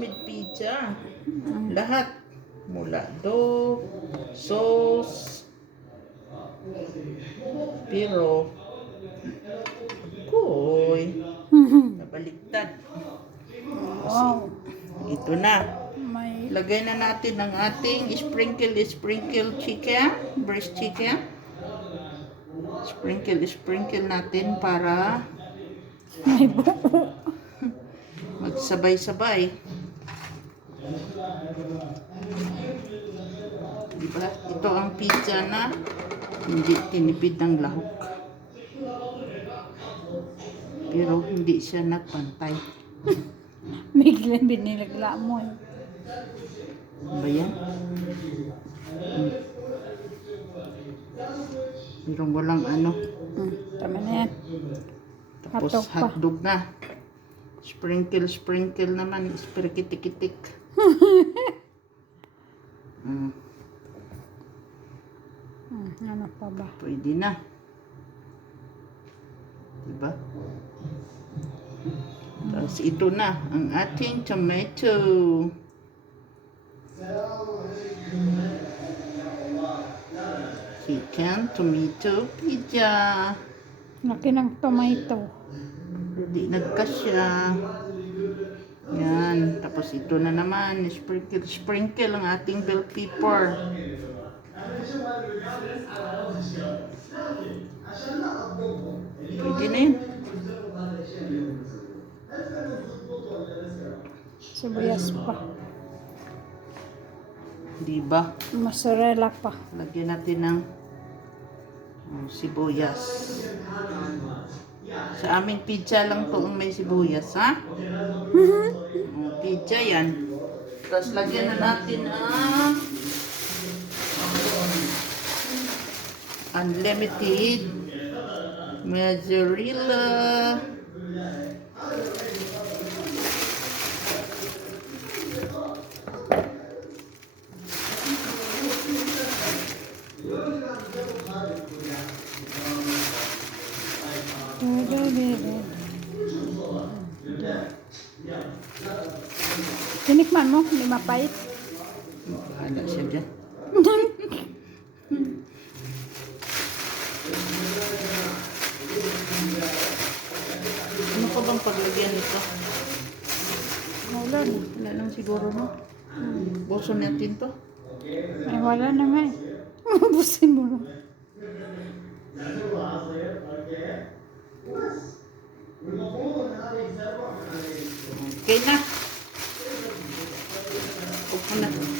homemade pizza. Lahat. Mula dough, sauce. Pero, koy, nabaliktad. Wow. Ito na. May Lagay na natin ang ating sprinkle chicken, breast chicken. Sprinkle natin para buo. magsabay-sabay. Diba? Ito ang pizza na hindi tinipid ng lahok. Pero hindi siya nagpantay. Biglang binilagla mo eh. Ba yan? Pero walang ano. Tama na yan. Tapos Hotdog pa. hotdog na. Sprinkle naman. Kitik-kitik. Ano pa ba? Pwede na. Diba? Tapos ito na ang ating tomato. Chicken tomato pizza. Laki ng tomato. Hindi nagkasya. Yan. Tapos ito na naman. Sprinkle ang ating bell pepper. Pwede na yun. Sibuyas pa. Diba? Mozzarella pa. Lagyan natin ng sibuyas. Sa aming pizza lang to ang may sibuyas, ha? Pizza yan. Tapos lagyan na natin ang unlimited mozzarella. Tinikman mo, hindi mapait. Bahala siya dyan. Ano pa bang paglagyan nito? Wala na. Wala lang siguro, no? Buso natin to. Ay, wala na nga eh. Ubusin mo na. Okay na. Huwag mo na.